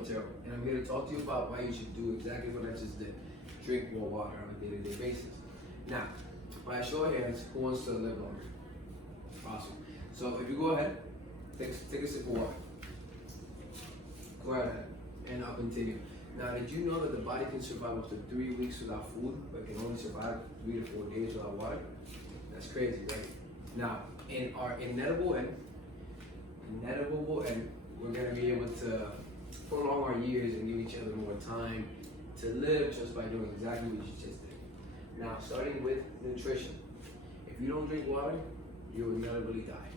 Otero, and I'm here to talk to you about why you should do exactly what I just did. Drink more water on a day-to-day basis. Now, by a show of hands, who wants to live longer? Awesome. So if you go ahead, take a sip of water. Go ahead, and I'll continue. Now, did you know that the body can survive up to 3 weeks without food, but can only survive 3 to 4 days without water? That's crazy, right? Now, in our inedible end, we're gonna be able to prolong our years and give each other more time to live just by doing exactly what you just did. Now, starting with nutrition. If you don't drink water, you will inevitably die.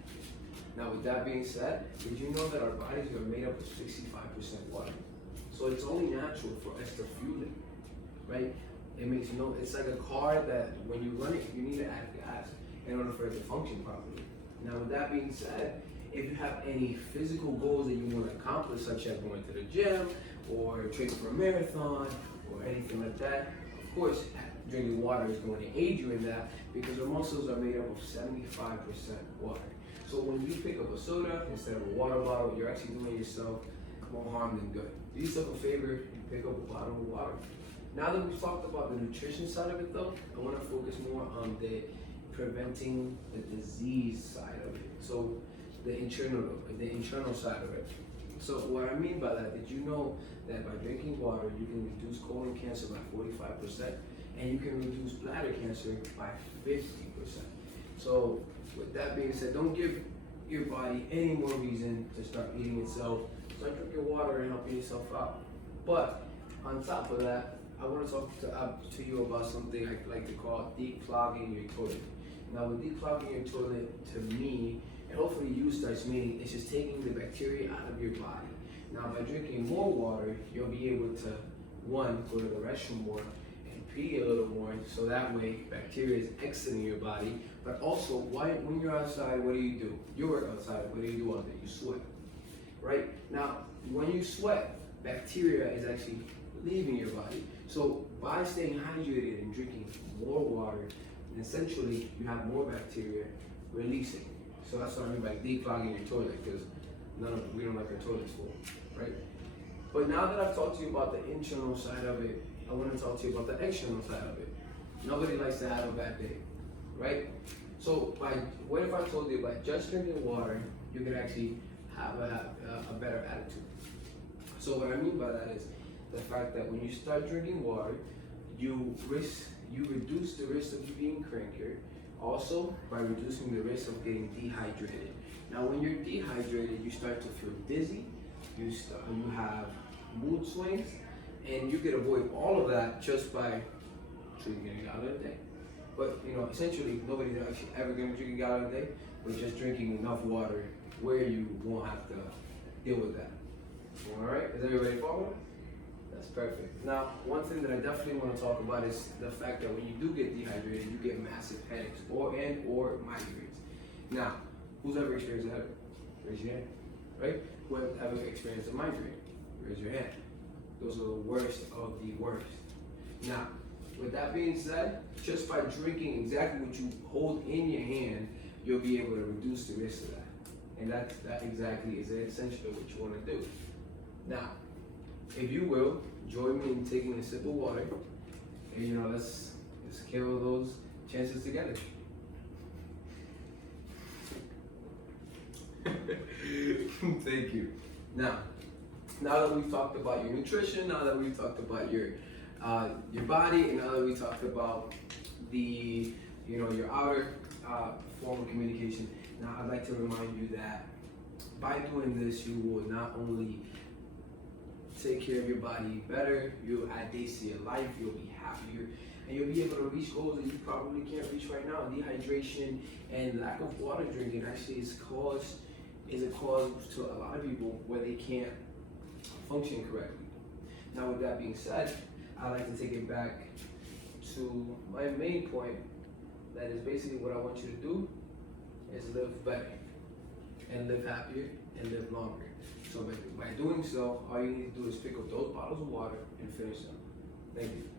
Now, with that being said, did you know that our bodies are made up of 65% water? So it's only natural for us to fuel it, right? It makes it's like a car that when you run it, you need to add gas in order for it to function properly. Now, with that being said, if you have any physical goals that you want to accomplish, such as going to the gym or training for a marathon or anything like that, of course, drinking water is going to aid you in that because our muscles are made up of 75% water. So when you pick up a soda instead of a water bottle, you're actually doing yourself more harm than good. Do yourself a favor and pick up a bottle of water. Now that we've talked about the nutrition side of it though, I want to focus more on the preventing the disease side of it. So the internal side of it. So what I mean by that, did you know that by drinking water, you can reduce colon cancer by 45%, and you can reduce bladder cancer by 50%. So with that being said, don't give your body any more reason to start eating itself. Start drinking water and helping yourself out. But on top of that, I want to talk to you about something I like to call declogging your toilet. Now, with declogging your toilet, to me, and hopefully you starts meaning, it's just taking the bacteria out of your body. Now, by drinking more water, you'll be able to, one, go to the restroom more and pee a little more, so that way bacteria is exiting your body. But also, when you're outside, what do? You work outside, what do you do all day? You sweat, right? Now, when you sweat, bacteria is actually leaving your body. So by staying hydrated and drinking more water, essentially you have more bacteria releasing. So that's what I mean by declogging your toilet, because we don't like our toilets full, right? But now that I've talked to you about the internal side of it, I want to talk to you about the external side of it. Nobody likes to have a bad day, right? So what if I told you by just drinking water, you could actually have a better attitude? So what I mean by that is the fact that when you start drinking water, you reduce the risk of you being crankier. Also, by reducing the risk of getting dehydrated. Now, when you're dehydrated, you start to feel dizzy, you have mood swings, and you can avoid all of that just by drinking a gallon a day. But essentially, nobody's actually ever going to drink a gallon a day, but just drinking enough water where you won't have to deal with that. All right, is everybody following? That's perfect. Now, one thing that I definitely want to talk about is the fact that when you do get dehydrated, you get massive headaches or migraines. Now, who's ever experienced a headache? Raise your hand. Right? Who have ever experienced a migraine? Raise your hand. Those are the worst of the worst. Now, with that being said, just by drinking exactly what you hold in your hand, you'll be able to reduce the risk of that. And that exactly is essentially what you want to do. Now, if you will, join me in taking a sip of water, and let's kill those chances together. Thank you. Now that we've talked about your nutrition, now that we've talked about your body, and now that we talked about the your outer form of communication, now I'd like to remind you that by doing this, you will not only take care of your body better, you'll add days to your life, you'll be happier, and you'll be able to reach goals that you probably can't reach right now. Dehydration and lack of water drinking actually is a cause to a lot of people where they can't function correctly. Now, with that being said, I like to take it back to my main point. That is basically what I want you to do is live better and live happier and live longer. So by doing so, all you need to do is pick up those bottles of water and finish them. Thank you.